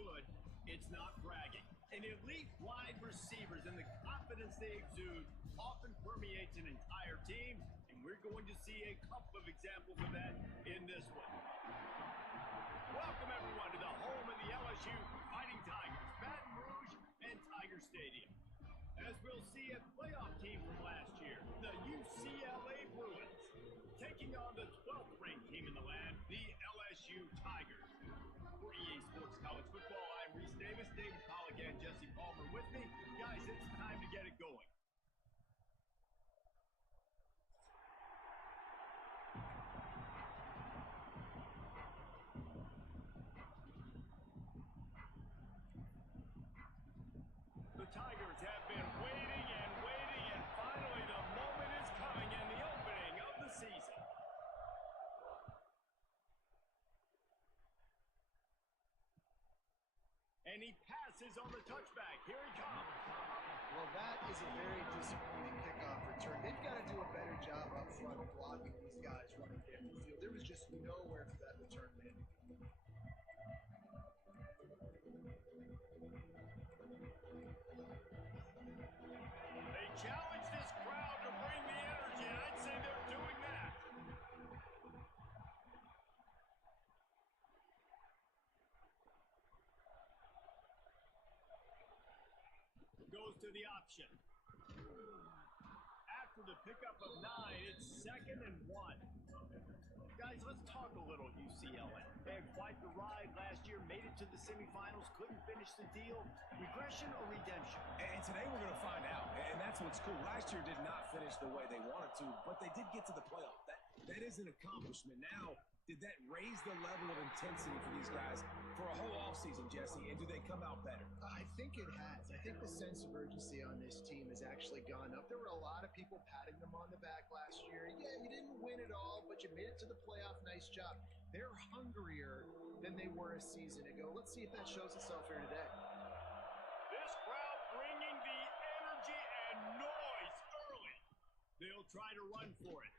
good, it's not bragging. And elite wide receivers and the confidence they exude often permeates an entire team, and we're going to see a couple of examples of that in this one. Welcome, everyone, to the home of the LSU Fighting Tigers, Baton Rouge and Tiger Stadium. As we'll see a playoff team from last year, the UCLA Bruins, taking on the 12th ranked team in the land, the LSU Tigers. For EA Sports College Football, I'm Reese Davis, David Pollack, and Jesse Palmer with me. Guys, it's time to get it going. The Tigers have been waiting and waiting, and finally the moment is coming and the opening of the season. And he passes on the touchback. Here he comes. Well, that is a very disappointing kickoff return. They've got to do a better job up front of blocking these guys running down the field. There was just nowhere for that return man. They challenge this crowd to bring the energy, and I'd say they're doing that. Goes to the option. After the pickup of 9, it's 2nd and 1. Guys, let's talk a little UCLA. They had quite the ride last year, made it to the semifinals, couldn't finish the deal. Regression or redemption? And today we're going to find out, and that's what's cool. Last year did not finish the way they wanted to, but they did get to the playoff. That is an accomplishment. Now, did that raise the level of intensity for these guys for a whole offseason, Jesse, and do they come out better? I think it has. I think the sense of urgency on this team has actually gone up. There were a lot of people patting them on the back last year. Yeah, you didn't win it all, but you made it to the playoff. Nice job. They're hungrier than they were a season ago. Let's see if that shows itself here today. This crowd bringing the energy and noise early. They'll try to run for it.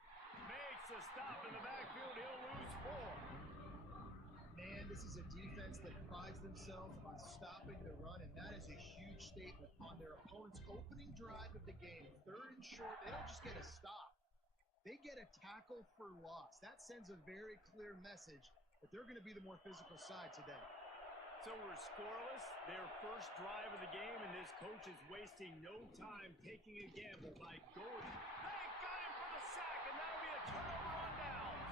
Makes a stop in the backfield. He'll lose 4. Man, this is a defense that prides themselves on stopping the run, and that is a huge statement on their opponent's opening drive of the game. 3rd and short, they don't just get a stop. They get a tackle for loss. That sends a very clear message that they're going to be the more physical side today. So we're scoreless, their first drive of the game, and this coach is wasting no time taking a gamble by going. They got him for the sack, and that'll be a turnover on downs.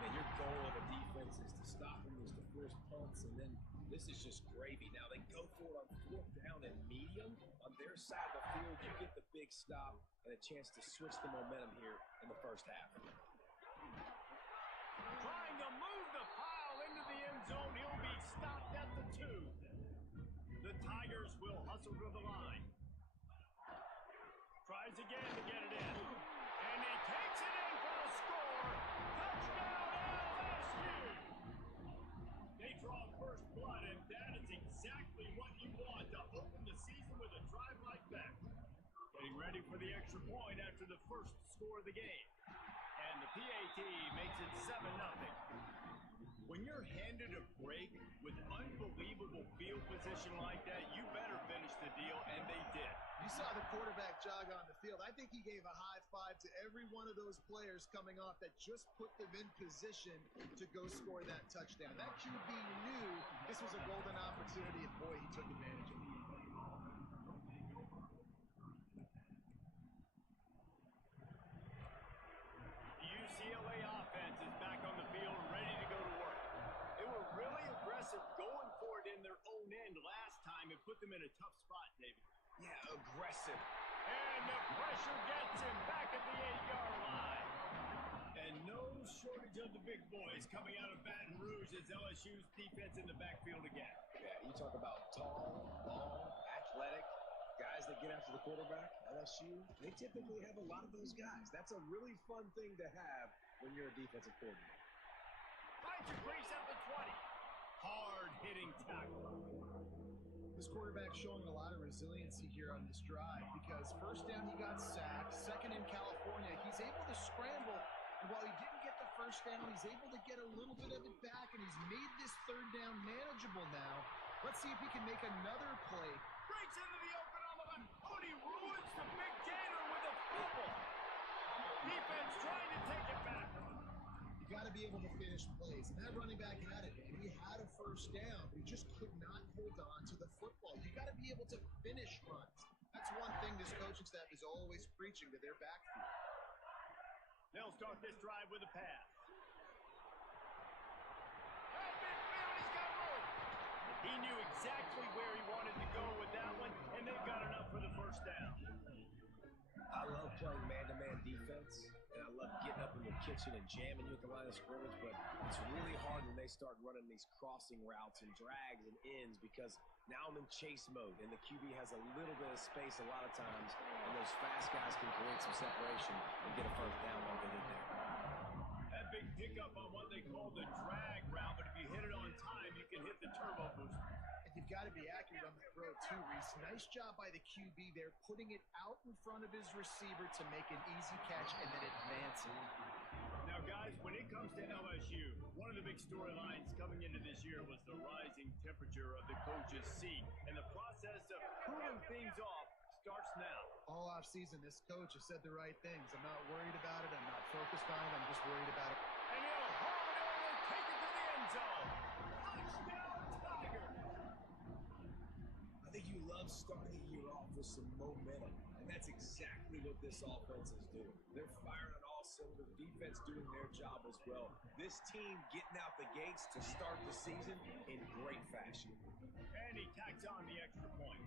Man, your goal of a defense is to stop them, is to force punts, and then this is just gravy. Now they go for it on 4th down and medium. On their side of the field, you get the big stop and a chance to switch the momentum here in the first half. Trying to move the pile into the end zone. He'll be stopped at the 2. The Tigers will hustle to the line. Tries again to get it in. And he takes it in for the score. Touchdown LSU! They draw first blood, and that is exactly what you want to open the season with a drive like that. Getting ready for the extra point after the first score of the game. And the PAT makes it 7-0. When you're handed a break with unbelievable field position like that, you better finish the deal, and they did. You saw the quarterback jog on the field. I think he gave a high five to every one of those players coming off that just put them in position to go score that touchdown. That QB knew this was a golden opportunity, and boy, he took advantage of it. UCLA offense is back on the field, ready to go to work. They were really aggressive going for it in their own end last time and put them in a tough spot, David. Yeah, aggressive. And the pressure gets him back at the 8-yard line. And no shortage of the big boys coming out of Baton Rouge as LSU's defense in the backfield again. Yeah, you talk about tall, long, athletic guys that get after the quarterback. LSU, they typically have a lot of those guys. That's a really fun thing to have when you're a defensive coordinator. Finds a crease at the 20. Hard-hitting tackle. This quarterback showing a lot of resiliency here on this drive because first down he got sacked, second in California, he's able to scramble, and while he didn't get the first down, he's able to get a little bit of it back, and he's made this 3rd down manageable now Let's see if he can make another play. Breaks into the open on the left. Oh, and he ruins the big gator with a fumble. Defense trying to take it back. You got to be able to finish plays. And that running back had it, man. He had a first down, but he just could not hold on to the football. You got to be able to finish runs. That's one thing this coaching staff is always preaching to their backfield. They'll start this drive with a pass. Hey, midfield, he's got room. He knew exactly where he wanted to go with that one, and they got enough for the first down. I love playing man-to-man defense, and I love getting up in the kitchen and jamming you at the line of scrimmage, but it's really hard when they start running these crossing routes and drags and ends because now I'm in chase mode, and the QB has a little bit of space a lot of times, and those fast guys can create some separation and get a first down when they get there. That big pickup on what they call the drag route, but if you hit it on time, you can hit the turbo boost. You've got to be accurate on the throw, too, Reese. Nice job by the QB there, putting it out in front of his receiver to make an easy catch and then advancing. Now, guys, when it comes to LSU, one of the big storylines coming into this year was the rising temperature of the coach's seat. And the process of cooling things off starts now. All offseason, this coach has said the right things. I'm not worried about it. I'm not focused on it. I'm just worried about it. And he'll haul it over, take it to the end zone. Touchdown, Tiger! I think you love starting the year off with some momentum, and that's exactly what this offense is doing. They're firing on all cylinders, defense doing their job as well. This team getting out the gates to start the season in great fashion. And he tacks on the extra point.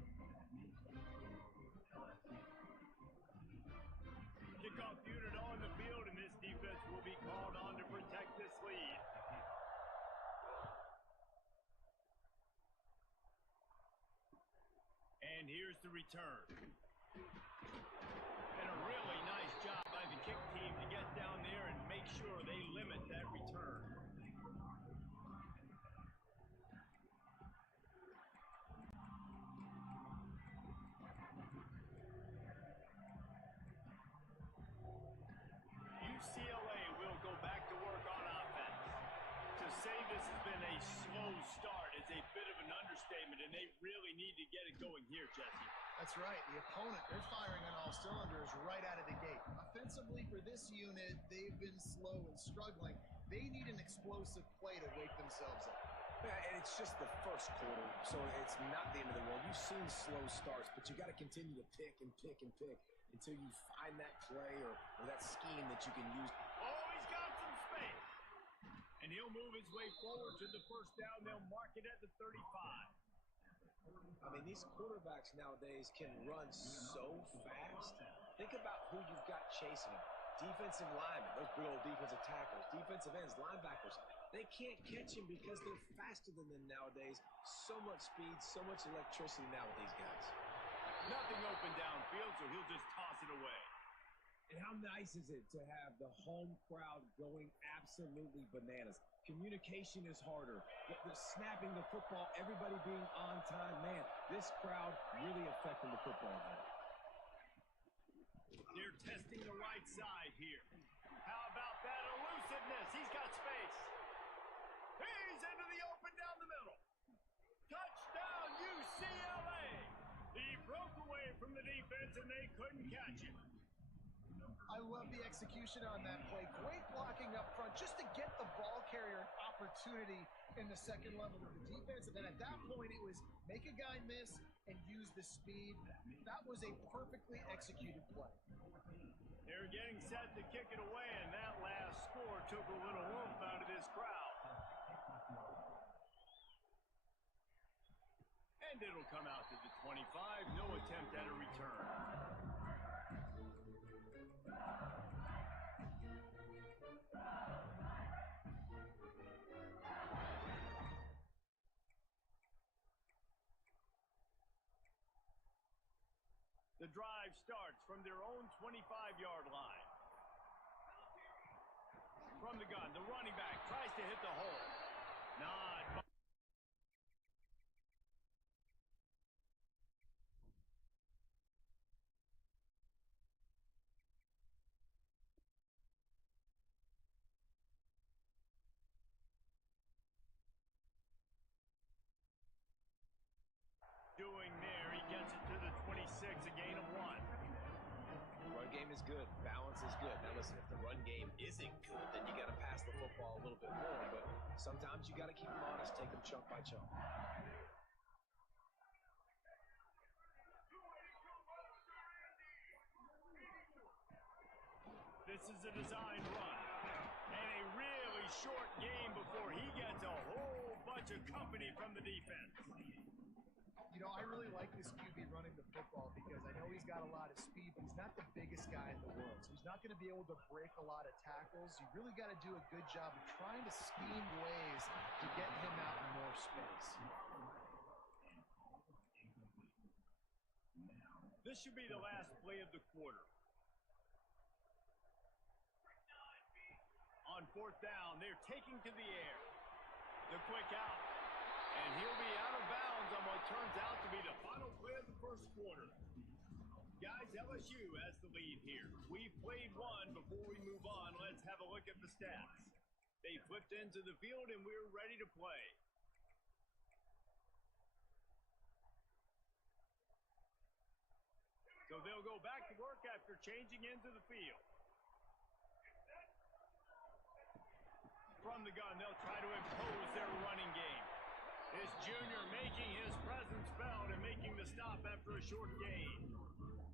Kickoff unit on the field, and this defense will be called on to protect this lead. And here's the return. And a really nice job by the kick team to get down there and make sure they limit that return. UCLA will go back to work on offense. To say this has been a slow start is a bit of an understatement, and they really need to get it going here, Jesse. That's right. The opponent, they're firing on all cylinders right out of the gate. Offensively for this unit, they've been slow and struggling. They need an explosive play to wake themselves up. Yeah, and it's just the first quarter, so it's not the end of the world. You've seen slow starts, but you got to continue to pick and pick and pick until you find that play or that scheme that you can use. Oh, he's got some space. And he'll move his way forward to the first down. They'll mark it at the 35. I mean, these quarterbacks nowadays can run so fast. Think about who you've got chasing them. Defensive linemen, those big old defensive tackles, defensive ends, linebackers. They can't catch him because they're faster than them nowadays. So much speed, so much electricity now with these guys. Nothing open downfield, so he'll just toss it away. And how nice is it to have the home crowd going absolutely bananas? Communication is harder. The snapping the football, everybody being on time. Man, this crowd really affecting the football game. They're testing the right side here. How about that elusiveness? He's got space. He's into the open down the middle. Touchdown, UCLA. He broke away from the defense, and they couldn't catch him. I love the execution on that play. Great blocking up front just to get the ball carrier an opportunity in the second level of the defense. And then at that point, it was make a guy miss and use the speed. That was a perfectly executed play. They're getting set to kick it away, and that last score took a little oomph out of this crowd. And it'll come out to the 25. No attempt at a return. The drive starts from their own 25-yard line. From the gun, the running back tries to hit the hole. Not. a gain of 1. Run game is good. Balance is good. Now listen, if the run game isn't good, then you got to pass the football a little bit more. But sometimes you got to keep them honest, take them chunk by chunk. This is a design run. And a really short game before he gets a whole bunch of company from the defense. You know, I really like this QB running the football because I know he's got a lot of speed, but he's not the biggest guy in the world. So he's not going to be able to break a lot of tackles. You really got to do a good job of trying to scheme ways to get him out in more space. This should be the last play of the quarter. On 4th down, they're taking to the air. The quick out. And he'll be out of bounds on what turns out to be the final play of the first quarter. Guys, LSU has the lead here. We've played one. Before we move on, let's have a look at the stats. They flipped into the field, and we're ready to play. So they'll go back to work after changing into the field. From the gun, they'll try to impose their running game. This junior making his presence felt and making the stop after a short gain.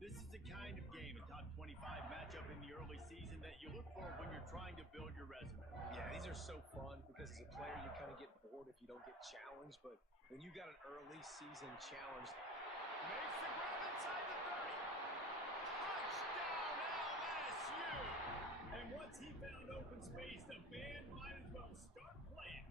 This is the kind of game, a top 25 matchup in the early season that you look for when you're trying to build your resume. Yeah, these are so fun because as a player, you kind of get bored if you don't get challenged. But when you got an early season challenge. Makes the grab inside the 30. Touchdown, LSU! And once he found open space, the band might as well start playing.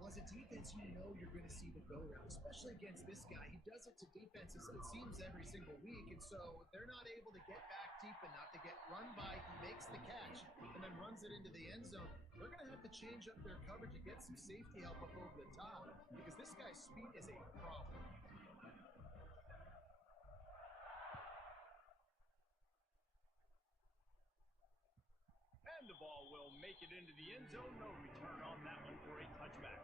Well, as a defense, you know you're going to see the go-round, especially against this guy. He does it to defenses, it seems, every single week, and so they're not able to get back deep enough to get run by. He makes the catch and then runs it into the end zone. They're going to have to change up their coverage to get some safety help up over the top because this guy's speed is a problem. And the ball will make it into the end zone. No return on that one for a touchback.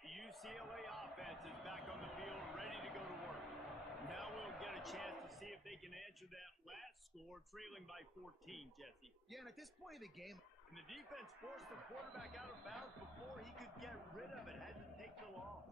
UCLA offense is back on the field, ready to go to work. Now we'll get a chance to see if they can answer that last score, trailing by 14, Jesse. Yeah, and at this point of the game, And the defense forced the quarterback out of bounds before he could get rid of it, had to take the loss.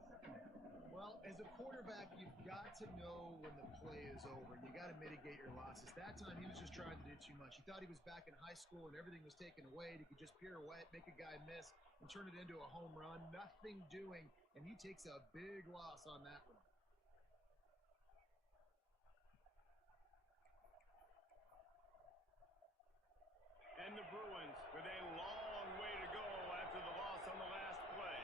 well, as a quarterback, you've got to know when the play is over. You got to mitigate your losses. That time, he was just trying to do too much. He thought he was back in high school and everything was taken away. And he could just pirouette, make a guy miss, and turn it into a home run. Nothing doing, and he takes a big loss on that one. And the Bruins with a long way to go after the loss on the last play.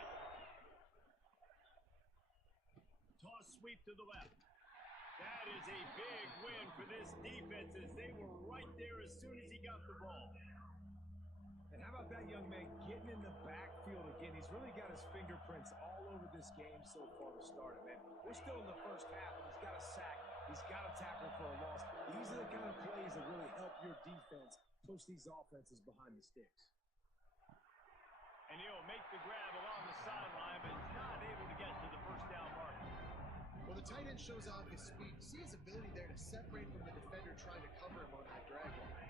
Toss sweep to the left. That is a big win for this defense as they were right there as soon as he got the ball. And how about that young man getting in the backfield again? He's really got his fingerprints all over this game so far to start it, man. We're still in the first half, and he's got a sack. He's got a tackle for a loss. These are the kind of plays that really help your defense push these offenses behind the sticks. And he'll make the grab along the sideline, but not able to get to the first down mark. Well, the tight end shows off his speed. You see his ability there to separate from the defender trying to cover him on that drag route.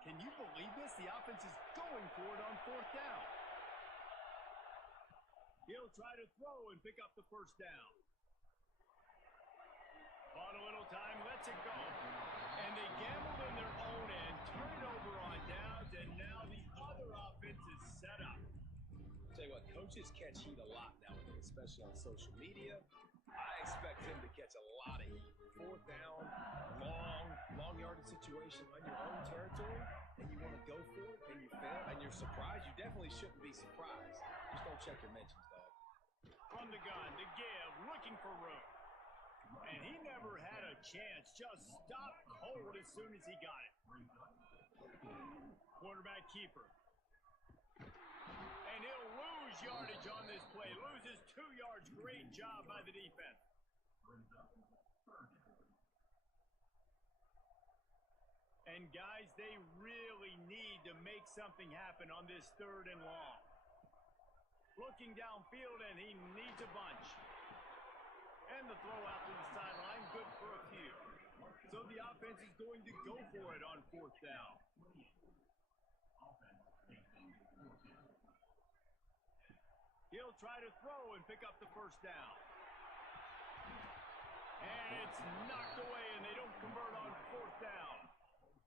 Can you believe this? The offense is going for it on 4th down. He'll try to throw and pick up the first down. On a little time, lets it go. And they gambled in their own end, turn it over on downs, and now the other offense is set up. Tell you what, coaches catch heat a lot nowadays, especially on social media. I expect him to catch a lot of heat. 4th down, long yardage situation on your own territory, and you want to go for it, and you fail, and you're surprised. You definitely shouldn't be surprised. Just don't check your mentions, dog. From the gun, to give, looking for room. And he never had a chance. Just stopped cold as soon as he got it. Quarterback keeper. And he'll lose yardage on this play. Loses 2 yards. Great job by the defense. And guys, they really need to make something happen on this 3rd and long. Looking downfield, and he needs a bunch. And the throw out to the sideline, good for a few. So the offense is going to go for it on 4th down. He'll try to throw and pick up the 1st down. And it's knocked away, and they don't convert on 4th down.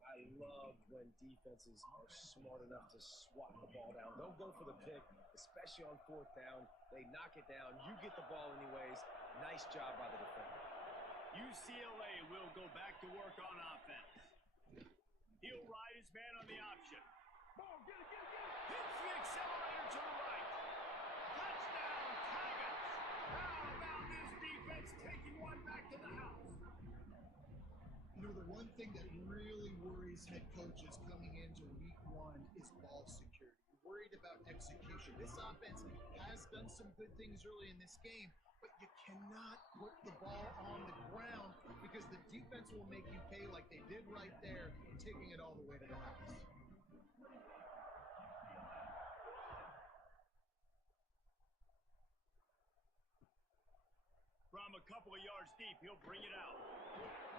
I love when defenses are smart enough to swat the ball down. Don't go for the pick, especially on 4th down. They knock it down. You get the ball anyways. Nice job by the defender. UCLA will go back to work on offense. He'll ride his man on the option. Hits the accelerator to the right. Touchdown, Tigers! How about this defense taking one back to the house? You know, the one thing that really worries head coaches coming into week 1 is ball security. You're worried about execution. This offense has done some good things early in this game, but you cannot put the ball on the ground because the defense will make you pay like they did right there, taking it all the way to the house. From a couple of yards deep, he'll bring it out.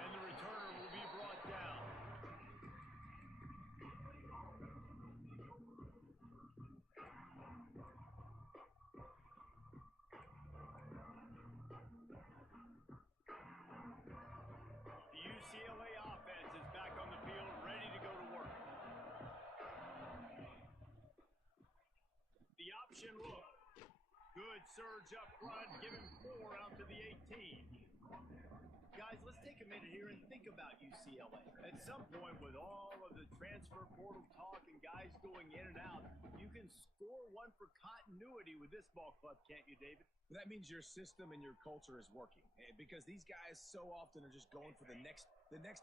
And the returner will be brought down. The UCLA offense is back on the field, ready to go to work. The option look. Good surge up front, give him 4 out to the 18. Guys, let's take a minute here and think about UCLA. At some point, with all of the transfer portal talk and guys going in and out, you can score one for continuity with this ball club, can't you, David? That means your system and your culture is working, because these guys so often are just going for the next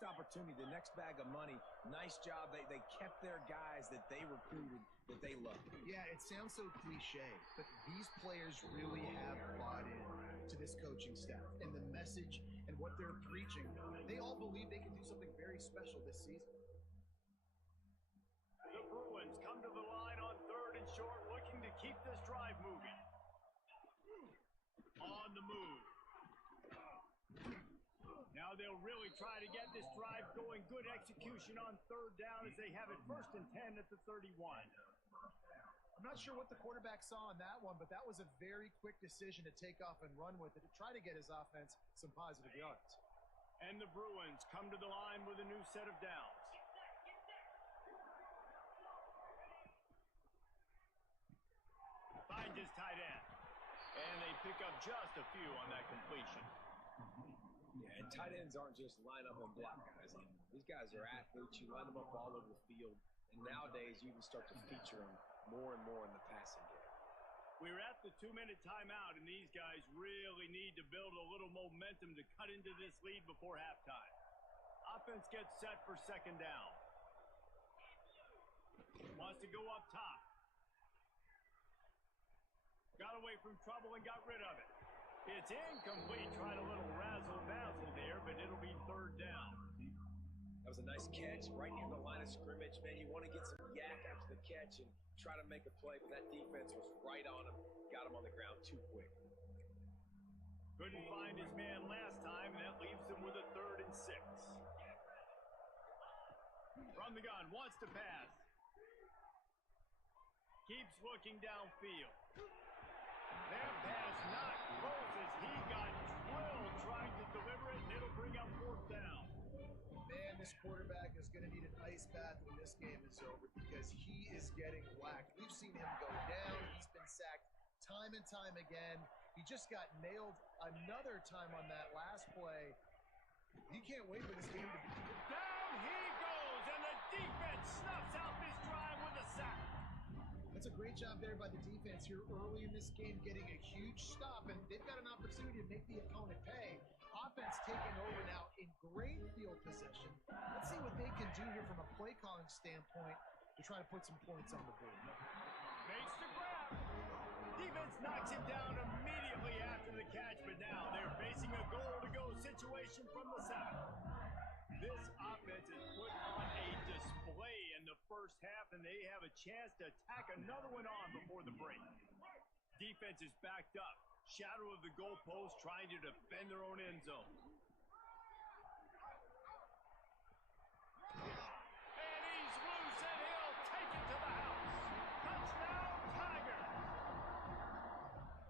opportunity, the next bag of money. Nice job. They kept their guys that they recruited, that they love. Yeah, it sounds so cliche, but these players really have bought in to this coaching staff and the message and what they're preaching. They all believe they can do something very special this season. The Bruins come to the line on 3rd and short, looking to keep this drive moving. On the move. Now they'll really try to get this drive going. Good execution on 3rd down as they have it 1st and 10 at the 31. I'm not sure what the quarterback saw on that one, but that was a very quick decision to take off and run with it to try to get his offense some positive yards. And the Bruins come to the line with a new set of downs. Finds his tight end. And they pick up just a few on that completion. Yeah, and tight ends aren't just line up and block guys. These guys are athletes. You line them up all over the field. And nowadays, you can start to feature them more and more in the passing game. We're at the 2-minute timeout, and these guys really need to build a little momentum to cut into this lead before halftime. Offense gets set for 2nd down. Wants to go up top. Got away from trouble and got rid of it. It's incomplete. Tried a little razzle-dazzle there, but it'll be 3rd down. That was a nice catch right near the line of scrimmage. Man, you want to get some yak after the catch and try to make a play, but that defense was right on him. Got him on the ground too quick. Couldn't find his man last time, and that leaves him with a 3rd and 6. From the gun, wants to pass. Keeps looking downfield. That pass not close as he got drilled trying to deliver it, and it'll bring up 4th down. Man, this quarterback is going to need an ice bath when this game is over because he is getting whacked. We've seen him go down. He's been sacked time and time again. He just got nailed another time on that last play. He can't wait for this game to be. Down he goes, and the defense snuffs out this drive with a sack. That's a great job there by the defense here early in this game, getting a huge stop, and they've got an opportunity to make the opponent pay. Offense taking over now in great field possession. Let's see what they can do here from a play calling standpoint to try to put some points on the board. Makes the grab. Defense knocks him down immediately after the catch, but now they're facing a goal-to-go situation from the 7. This offense has put on a display in the first half, and they have a chance to tack another one on before the break. Defense is backed up. Shadow of the goalpost, trying to defend their own end zone. And he's loose, and he'll take it to the house. Touchdown, Tiger!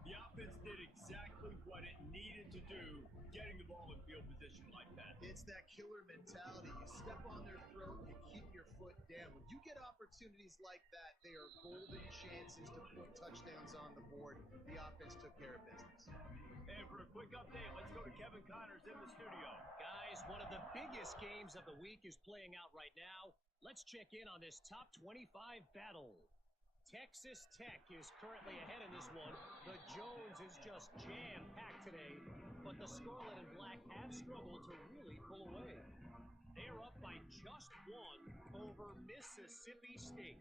The offense did exactly what it needed to do, getting the ball in field position like that. It's that killer mentality. You step on their throat, you keep your foot down. When you get opportunities like that, they are golden chances to put touchdowns on the board. The offense took care of business. And for a quick update, let's go to Kevin Connors in the studio. Guys, one of the biggest games of the week is playing out right now. Let's check in on this top 25 battle. Texas Tech is currently ahead in this one. The Jones is just jam-packed today, but the Scarlet and Black have struggled to really pull away. They're up by just one over Mississippi State.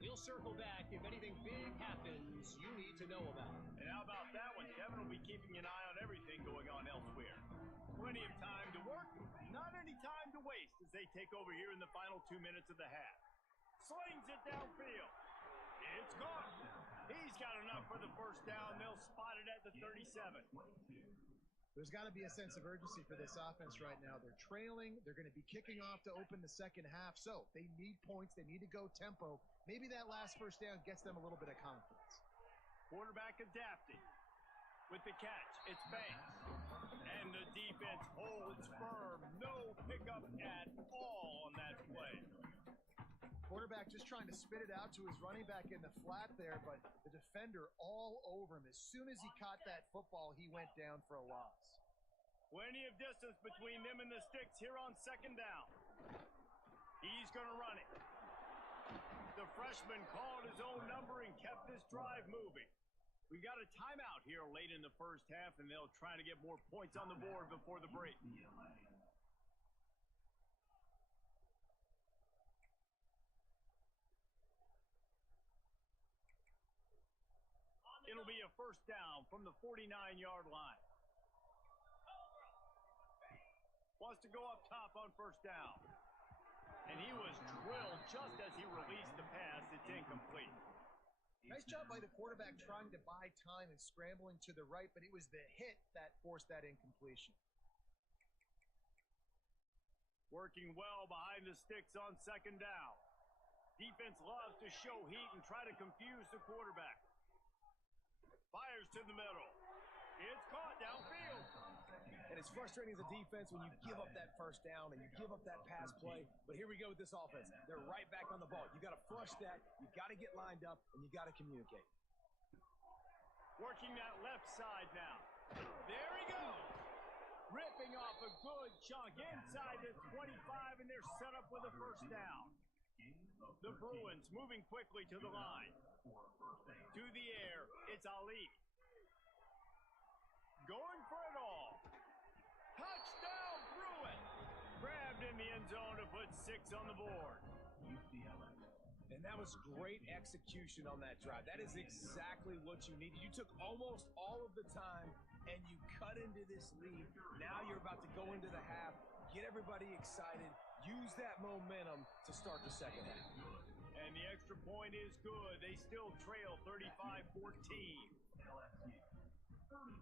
We'll circle back if anything big happens you need to know about. And how about that one? Kevin will be keeping an eye on everything going on elsewhere. Plenty of time to work, not any time to waste as they take over here in the final 2 minutes of the half. Slings it downfield. It's caught. He's got enough for the first down. They'll spot it at the 37. There's got to be a sense of urgency for this offense right now. They're trailing. They're going to be kicking off to open the second half. So they need points. They need to go tempo. Maybe that last first down gets them a little bit of confidence. Quarterback adapting. With the catch, it's Banks. And the defense holds firm. No pickup at all on that play. Quarterback just trying to spit it out to his running back in the flat there, but the defender all over him. As soon as he caught that football, he went down for a loss. Plenty of distance between them and the sticks here on second down. He's going to run it. The freshman called his own number and kept this drive moving. We got a timeout here late in the first half, and they'll try to get more points on the board before the break. It'll be a first down from the 49-yard line. Wants to go up top on first down. And he was drilled just as he released the pass. It's incomplete. Nice job by the quarterback trying to buy time and scrambling to the right, but it was the hit that forced that incompletion. Working well behind the sticks on second down. Defense loves to show heat and try to confuse the quarterback. Fires to the middle. It's caught downfield. And it's frustrating as a defense when you give up that first down and you give up that pass play. But here we go with this offense. They're right back on the ball. You got to flush that. You got to get lined up, and you got to communicate. Working that left side now. There he goes. Ripping off a good chunk inside the 25, and they're set up with a first down. The Bruins moving quickly to the line. To the air, it's Ali. Going for it all. Touchdown, Bruins! Grabbed in the end zone to put 6 on the board. And that was great execution on that drive. That is exactly what you needed. You took almost all of the time, and you cut into this lead. Now you're about to go into the half, get everybody excited, use that momentum to start the second half. And the extra point is good. They still trail 35-14.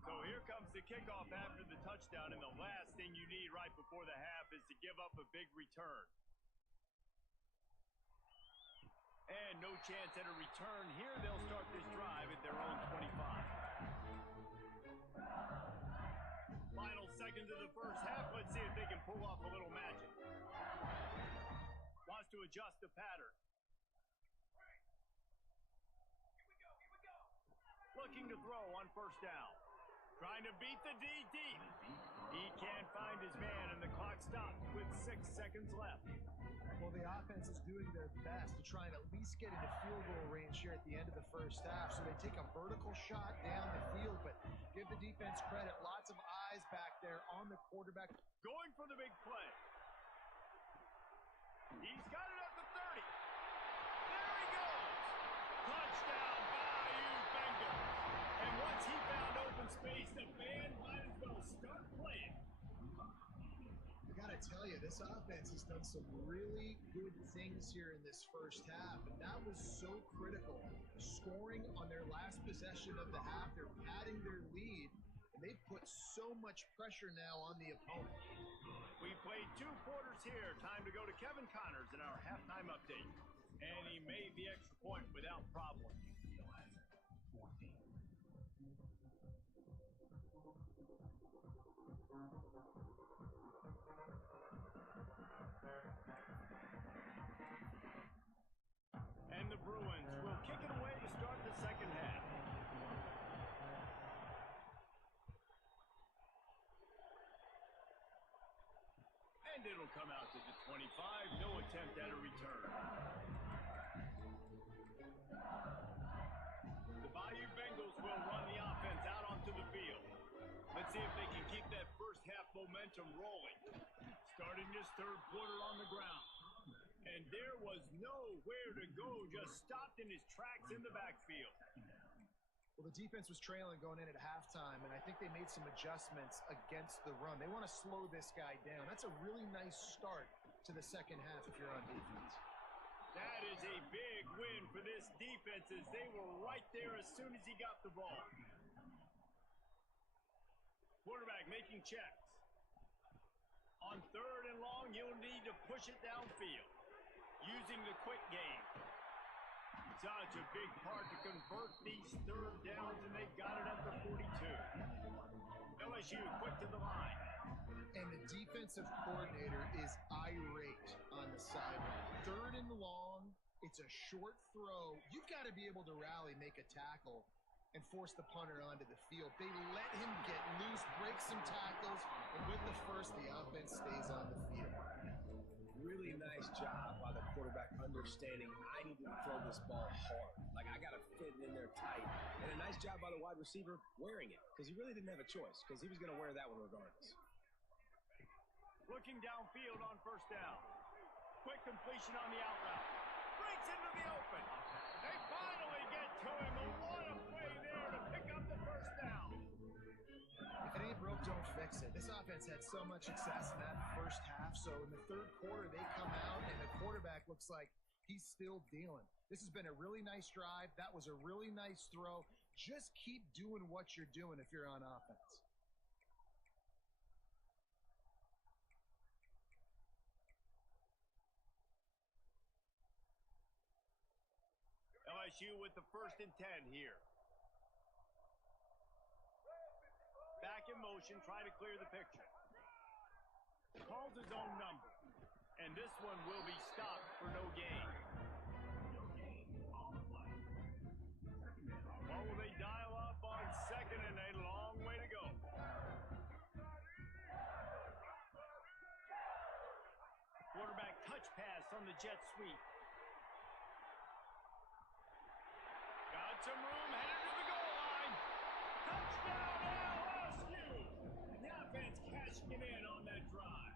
So here comes the kickoff after the touchdown, and the last thing you need right before the half is to give up a big return. And no chance at a return here. They'll start this drive at their own 25. Final seconds of the first half. Let's see if they can pull off a little magic. Wants to adjust the pattern. Looking to throw on first down. Trying to beat the D deep. He can't find his man, and the clock stops with 6 seconds left. Well, the offense is doing their best to try and at least get into field goal range here at the end of the first half. So they take a vertical shot down the field, but give the defense credit. Lots of eyes guys back there on the quarterback. Going for the big play. He's got it at the 30. There he goes. Touchdown, Bayou Bengals. And once he found open space, the band might as well start playing. I gotta tell you, this offense has done some really good things here in this first half, and that was so critical. Scoring on their last possession of the half, they're padding their lead, and they've put so much pressure now on the opponent. We played 2 quarters here. Time to go to Kevin Connors in our halftime update. And he made the extra point without problem. And the Bruins will kick it away to start the second half. And it'll come out to the 25. No attempt at a return. The Bayou Bengals will run the offense out onto the field. Let's see if they can keep that first half momentum rolling. Starting this third quarter on the ground. And there was nowhere to go, just stopped in his tracks in the backfield. Well, the defense was trailing going in at halftime, and I think they made some adjustments against the run. They want to slow this guy down. That's a really nice start to the second half if you're on defense. That is a big win for this defense as they were right there as soon as he got the ball. Quarterback making checks. On third and long, you'll need to push it downfield. Using the quick game. Such a big part to convert these third downs, and they got it at the 42. LSU quick to the line. And the defensive coordinator is irate on the sideline. Third and long, it's a short throw. You've got to be able to rally, make a tackle, and force the punter onto the field. They let him get loose, break some tackles, and with the first, the offense stays on the field. Really nice job by the quarterback understanding I need to throw this ball hard. Like, I got to fit it in there tight. And a nice job by the wide receiver wearing it because he really didn't have a choice because he was going to wear that one regardless. Looking downfield on first down. Quick completion on the out route. Breaks into the open. They finally get to him. And what a play there to pick up the first down. If it ain't broke, don't fix it. This offense had so much success in that first half, so in the third quarter, they come out, and the quarterback looks like he's still dealing. This has been a really nice drive. That was a really nice throw. Just keep doing what you're doing if you're on offense. LSU with the 1st and 10 here. Back in motion, trying to clear the picture. Calls his own number. And this one will be stopped for no gain. What will they dial up on second, and a long way to go. Quarterback touch pass on the jet sweep. Got some room, headed to the goal line. Touchdown, LSU! The offense cashing it in on that drive.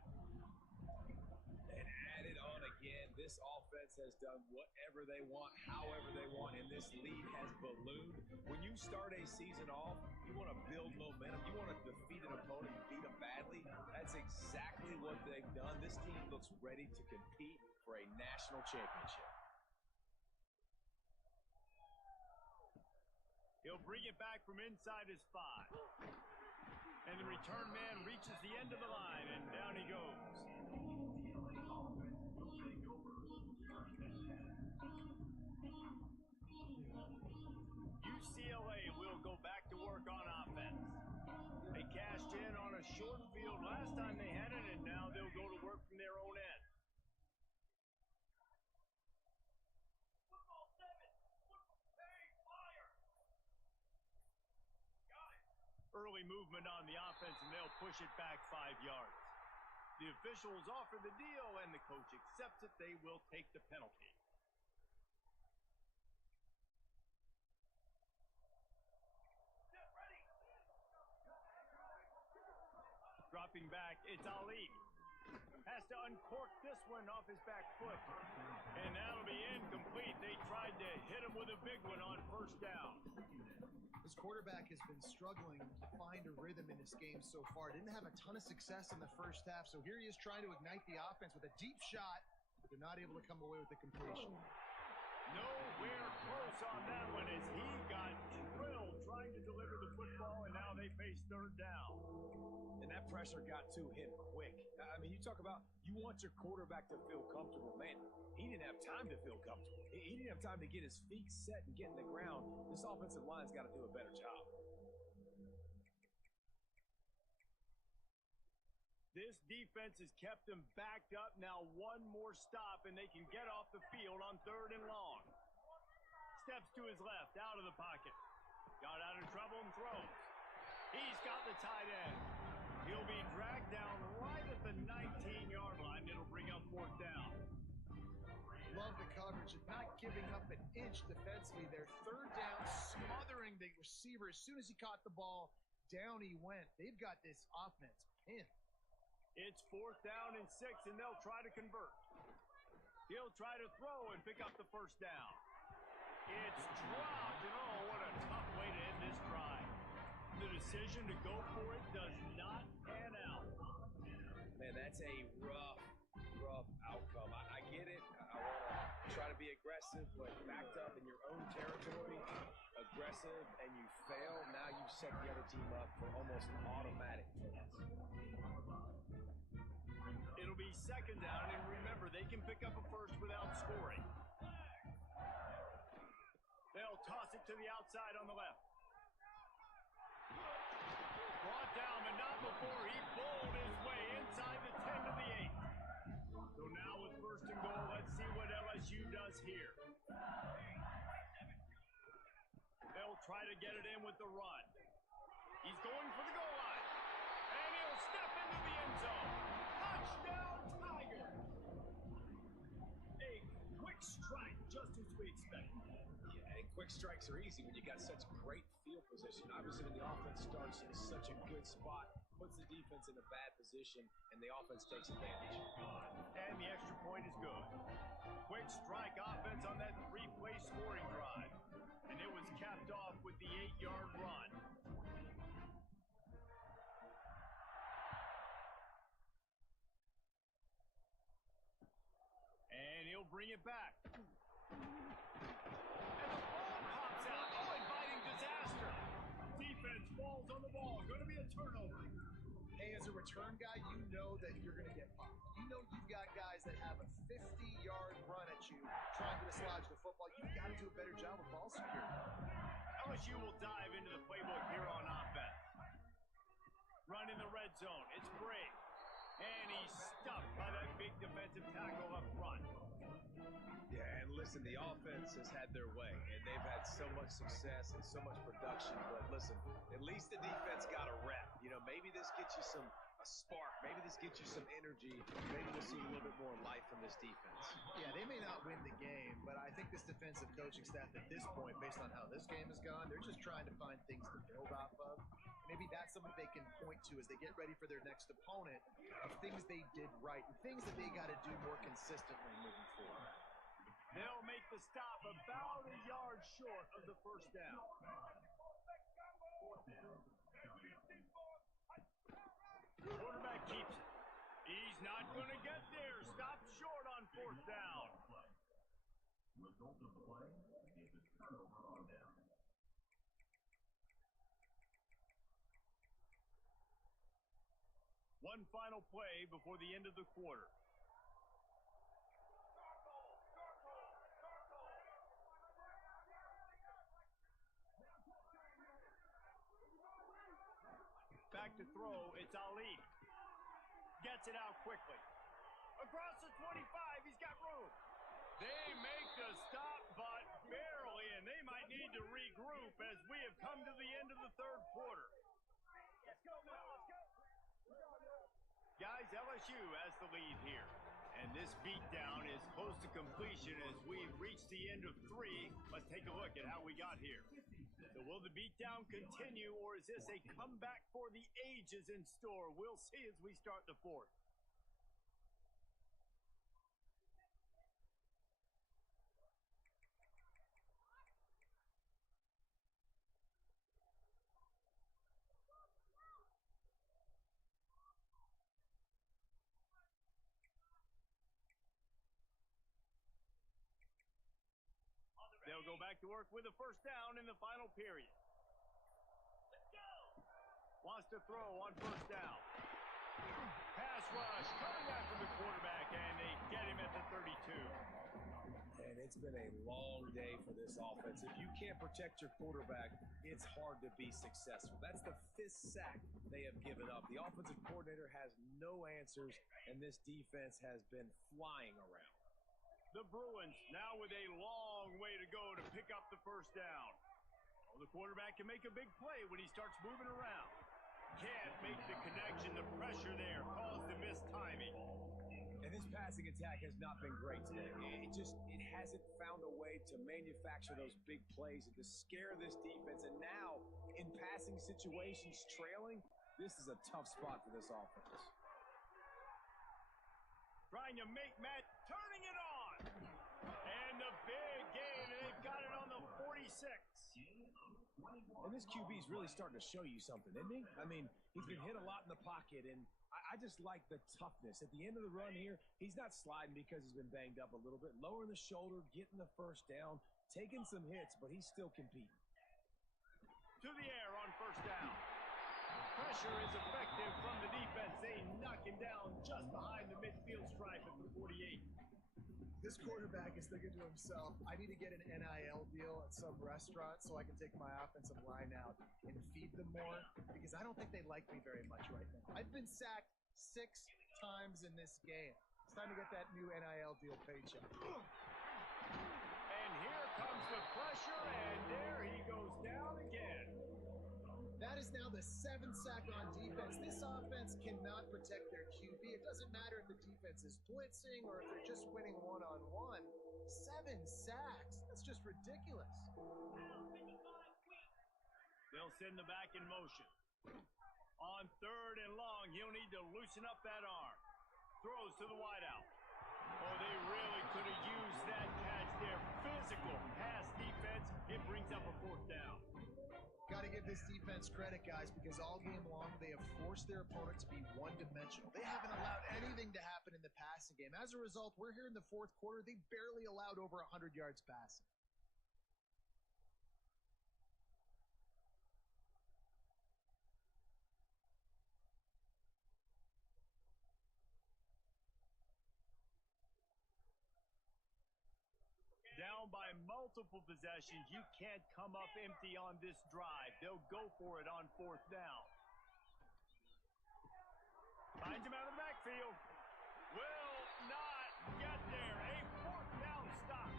And added on again, this offense has done whatever they want, however they want, and this lead has ballooned. When you start a season off, you want to build momentum. You want to defeat an opponent and beat them badly. That's exactly what they've done. This team looks ready to compete for a national championship. He'll bring it back from inside his 5. And the return man reaches the end of the line, and down he goes. UCLA will go back to work on offense. They cashed in on a short field last time they had it, and now they'll go to work from their own end. Early movement on the offense, and they'll push it back 5 yards. The officials offer the deal, and the coach accepts it. They will take the penalty. dropping back. It's Ali. Has to uncork this one off his back foot. And that'll be incomplete. They tried to hit him with a big one on first down. This quarterback has been struggling to find a rhythm in this game so far. Didn't have a ton of success in the first half, so here he is trying to ignite the offense with a deep shot, but they're not able to come away with the completion. Nowhere close on that one as he got drilled trying to deliver the football, and now they face third down. And that pressure got to him quick. I mean, you talk about you want your quarterback to feel comfortable. Man, he didn't have time to feel comfortable. He didn't have time to get his feet set and get in the ground. This offensive line's got to do a better job. This defense has kept them backed up. Now one more stop, and they can get off the field on 3rd and long. Steps to his left, out of the pocket. Got out of trouble and throws. He's got the tight end. He'll be dragged down right at the 19-yard line. It'll bring up 4th down. Love the coverage and not giving up an inch defensively there. 3rd down, smothering the receiver. As soon as he caught the ball, down he went. They've got this offense pinned. It's 4th down and 6, and they'll try to convert. He'll try to throw and pick up the first down. It's dropped, and oh, what a tough way to end this drive. The decision to go for it does not pan out. Man, that's a rough outcome. I get it. I want to try to be aggressive, but backed up in your own territory, aggressive, and you fail, now you set the other team up for almost automatic points. It'll be 2nd down, and remember, they can pick up a first without scoring. They'll toss it to the outside on the left. Brought down, but not before he bowled his way inside the 10 to the 8. So now with 1st and goal, let's see what LSU does here. They'll try to get it in with the run. He's going for the goal line. And he'll step into the end zone. Touchdown, Tiger! A quick strike, just as we expected. Yeah, and quick strikes are easy when you got such great field position. Obviously, when the offense starts in such a good spot, puts the defense in a bad position, and the offense takes advantage. And the extra point is good. Quick strike offense on that 3-play scoring drive. And it was capped off with the 8-yard run. And he'll bring it back. And the ball pops out. Oh, inviting disaster. Defense falls on the ball. Going to be a turnover. Hey, as a return guy, you know that you're going to get popped. You know you've got guys that have a 50-yard run at you trying to dislodge the football. You've got to do a better job of ball security. LSU will dive into the playbook here on offense. Run in the red zone. It's Briggs. And he's stuffed by that big defensive tackle up front. Yeah, and listen, the offense has had their way, and they've had so much success and so much production. But listen, at least the defense got a rep. You know, maybe this gets you a spark. Maybe this gets you some energy. Maybe we'll see a little bit more life from this defense. Yeah, they may not win the game, but I think this defensive coaching staff at this point, based on how this game has gone, they're just trying to find things to build off of. Maybe that's something they can point to as they get ready for their next opponent of things they did right and things that they got to do more consistently moving forward. They'll make the stop about a yard short of the first down. Quarterback keeps it. He's not going to get there. Stop short on 4th down. Result of the play is a turnover on down. One final play before the end of the quarter. Back to throw, it's Ali. Gets it out quickly. Across the 25, he's got room. They make the stop, but barely, and they might need to regroup as we have come to the end of the 3rd quarter. Let's go now, let's go. Guys, LSU has the lead here. And this beatdown is close to completion as we've reached the end of 3. Let's take a look at how we got here. So will the beatdown continue, or is this a comeback for the ages in store? We'll see as we start the fourth. They'll go back to work with a first down in the final period. Let's go. Wants to throw on first down. Pass rush coming after the quarterback, and they get him at the 32. And it's been a long day for this offense. If you can't protect your quarterback, it's hard to be successful. That's the 5th sack they have given up. The offensive coordinator has no answers, and this defense has been flying around. The Bruins now with a long way to go to pick up the first down. Well, the quarterback can make a big play when he starts moving around. Can't make the connection. The pressure there caused the missed timing. And this passing attack has not been great today. It hasn't found a way to manufacture those big plays and to scare this defense. And now, in passing situations, trailing, this is a tough spot for this offense. Trying to make Matt, turning it on. And the big gain, and they've got it on the 46. And this QB's really starting to show you something, isn't he? I mean, he's been hit a lot in the pocket, and I just like the toughness. At the end of the run here, he's not sliding because he's been banged up a little bit. Lowering the shoulder, getting the first down, taking some hits, but he's still competing. To the air on first down. Pressure is effective from the defense. They knock him down just behind the midfield stripe at the 48. This quarterback is thinking to himself, I need to get an NIL deal at some restaurant so I can take my offensive line out and feed them more, because I don't think they like me very much right now. I've been sacked 6 times in this game. It's time to get that new NIL deal paycheck. And here comes the pressure, and there he goes down again. That is now the 7th sack on defense. This offense cannot protect their QB. It doesn't matter if the defense is blitzing or if they're just winning one-on-one. 7 sacks. That's just ridiculous. They'll send the back in motion. On 3rd and long, he'll need to loosen up that arm. Throws to the wideout. Oh, they really could have used that catch there. Physical pass defense. It brings up a 4th down. Got to give this defense credit, guys, because all game long they have forced their opponent to be one-dimensional. They haven't allowed anything to happen in the passing game. As a result, we're here in the 4th quarter. They barely allowed over 100 yards passing. Down by multiple possessions. You can't come up empty on this drive. They'll go for it on 4th down. Finds him out of the backfield. Will not get there. A 4th down stop.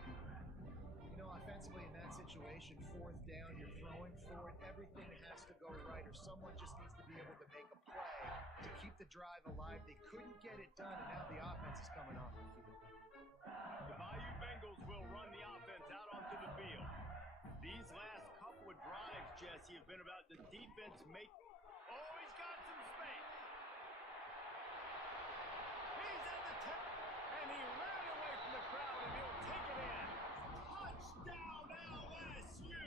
You know, offensively in that situation, 4th down, you're throwing for it. Everything has to go right, or someone just needs to be able to make a play to keep the drive alive. They couldn't get it done, and now the offense is coming off the field. The Bayou Bengals will run the offense out onto the field. These last couple of drives, Jesse, have been about the defense make. Oh, he's got some space. He's at the 10, and he ran away from the crowd, and he'll take it in. Touchdown, LSU.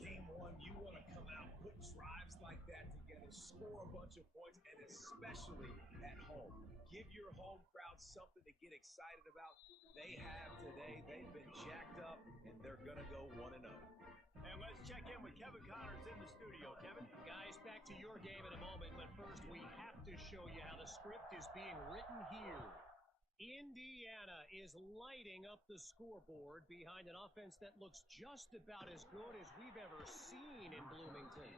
Game 1, you want to come out, put drives like that together, score a bunch of points, and especially at home. Give your home crowd something to get excited about. They have today. They've been jacked up, and they're going to go 1-0. And let's check in with Kevin Connors in the studio. Kevin? Guys, back to your game in a moment, but first we have to show you how the script is being written here. Indiana is lighting up the scoreboard behind an offense that looks just about as good as we've ever seen in Bloomington.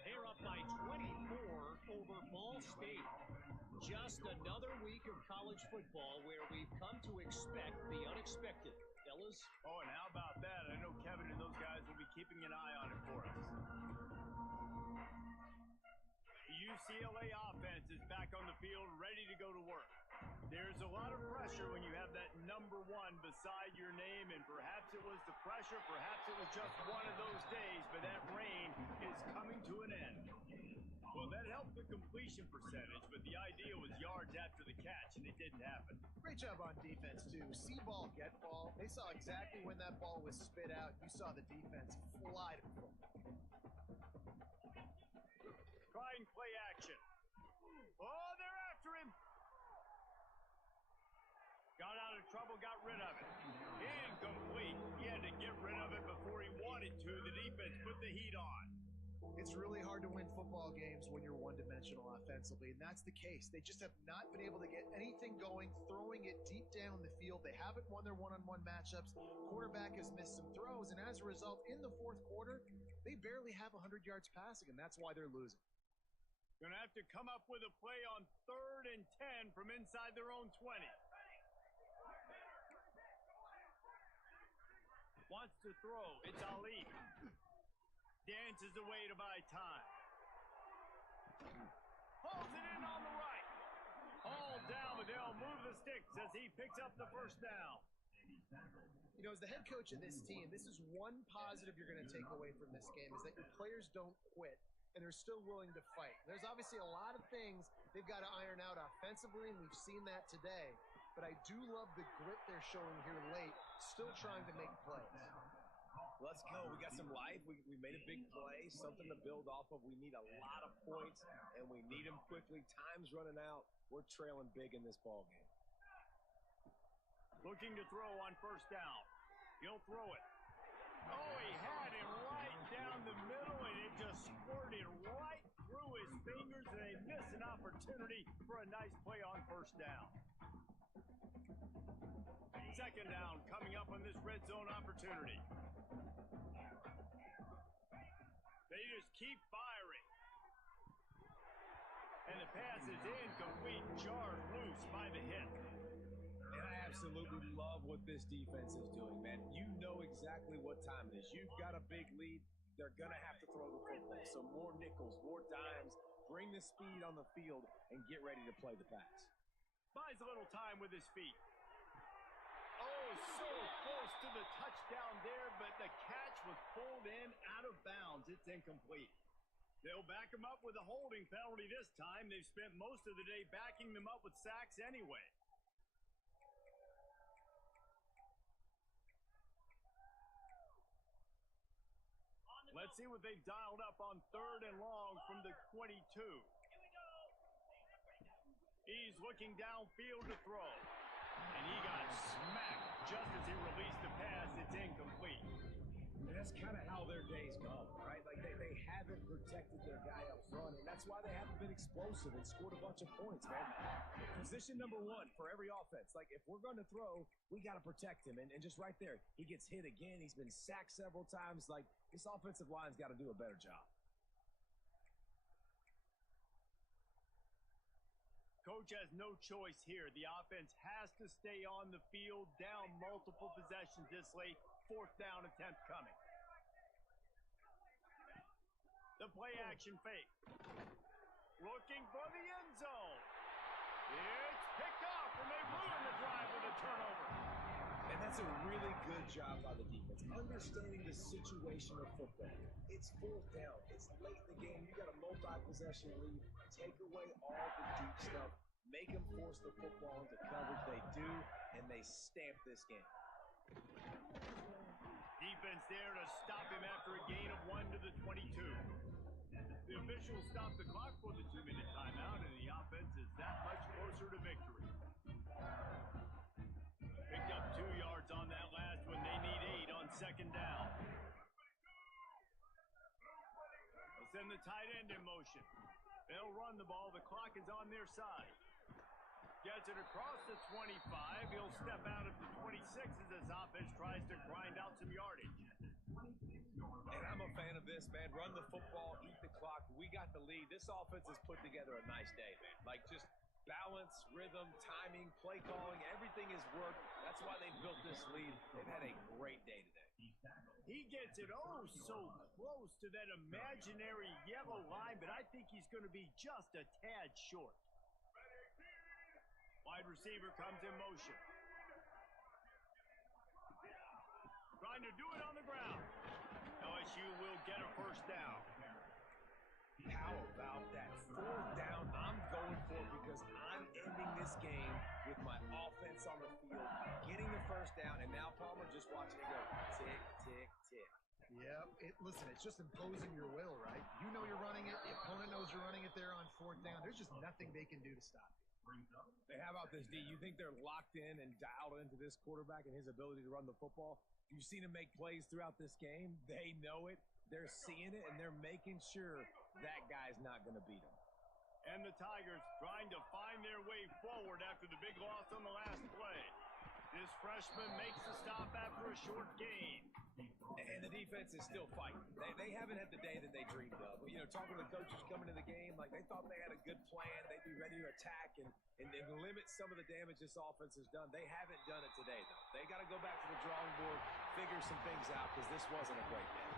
They're up by 24 over Ball State. Just another week of college football where we've come to expect the unexpected. Fellas? Oh, and how about that? I know Kevin and those guys will be keeping an eye on it for us. The UCLA offense is back on the field, ready to go to work. There's a lot of pressure when you have that number 1 beside your name, and perhaps it was the pressure, perhaps it was just one of those days, but that rain is coming to an end. Well, that helped the completion percentage, but the idea was yards after the catch, and it didn't happen. Great job on defense, too. See ball, get ball. They saw exactly when that ball was spit out. You saw the defense fly to the football. Trying play action. Oh, they're after him. Got out of trouble, got rid of it. Incomplete. He had to get rid of it before he wanted to. The defense put the heat on. It's really hard to win football games when you're one-dimensional offensively, and that's the case. They just have not been able to get anything going, throwing it deep down the field. They haven't won their one-on-one matchups. Quarterback has missed some throws, and as a result, in the fourth quarter, they barely have 100 yards passing, and that's why they're losing. Going to have to come up with a play on 3rd and 10 from inside their own 20. Wants to throw. It's Ali. Dances away to buy time. Pulls it in on the right. All down, but they'll move the sticks as he picks up the first down. You know, as the head coach of this team, this is one positive you're going to take away from this game, is that your players don't quit, and they're still willing to fight. There's obviously a lot of things they've got to iron out offensively, and we've seen that today. But I do love the grit they're showing here late, still trying to make plays. Let's go. We got some life. We made a big play, something to build off of. We need a lot of points, and we need them quickly. Time's running out. We're trailing big in this ball game. Looking to throw on first down. He'll throw it. Oh, he had it right down the middle, and it just squirted right through his fingers, and they miss an opportunity for a nice play on first down. Second down coming up on this red zone opportunity. They just keep firing. And the pass is incomplete, jarred loose by the hit. And I absolutely love what this defense is doing, man. You know exactly what time it is. You've got a big lead. They're going to have to throw the football. So more nickels, more dimes. Bring the speed on the field and get ready to play the pass. Buys a little time with his feet. Oh, so close to the touchdown there, but the catch was pulled in out of bounds. It's incomplete. They'll back him up with a holding penalty this time. They've spent most of the day backing them up with sacks anyway. Let's see what they've dialed up on 3rd and long from the 22. He's looking downfield to throw. And he got smacked just as he released the pass. It's incomplete. And that's kind of how their day's gone, right? Like they haven't protected their guy up front, and that's why they haven't been explosive and scored a bunch of points, man. Position number 1 for every offense. Like, if we're going to throw, we got to protect him. And just right there, he gets hit again. He's been sacked several times. Like, this offensive line's got to do a better job. Coach has no choice here. The offense has to stay on the field, down multiple possessions this late. 4th down attempt coming. The play action fake. Looking for the end zone. It's picked off, and they ruin the drive with a turnover. And that's a really good job by the defense, understanding the situation of football. It's 4th down. It's late in the game. You got a multi-possession lead. Take away all the deep stuff. Make them force the football into coverage. They do, and they stamp this game. Defense there to stop him after a gain of 1 to the 22. The officials stopped the clock for the 2-minute timeout, and the offense is that much closer to victory. Picked up 2 yards on that last one. They need 8 on second down. They'll send the tight end in motion. They'll run the ball. The clock is on their side. Gets it across the 25. He'll step out at the 26 as his offense tries to grind out some yardage. And I'm a fan of this, man. Run the football, eat the clock. We got the lead. This offense has put together a nice day, man. Like, just balance, rhythm, timing, play calling, everything has worked. That's why they built this lead. They've had a great day today. He gets it oh so close to that imaginary yellow line, but I think he's going to be just a tad short. Wide receiver comes in motion. Trying to do it on the ground. LSU will get a first down. How about that? Fourth down, I'm going for because I'm ending this game with my offense on the field, getting the first down, and now Palmer just watching it go tick, tick, tick. Yeah, listen, it's just imposing your will, right? You know you're running it. The opponent knows you're running it there on fourth down. There's just nothing they can do to stop you. Hey, how about this, D? You think they're locked in and dialed into this quarterback and his ability to run the football? You've seen him make plays throughout this game. They know it. They're seeing it, and they're making sure that guy's not going to beat him. And the Tigers trying to find their way forward after the big loss on the last play. This freshman makes the stop after a short gain. And the defense is still fighting. They haven't had the day that they dreamed of. You know, talking to the coaches coming to the game, like they thought they had a good plan. They'd be ready to attack and limit some of the damage this offense has done. They haven't done it today, though. They got to go back to the drawing board, figure some things out, because this wasn't a great game.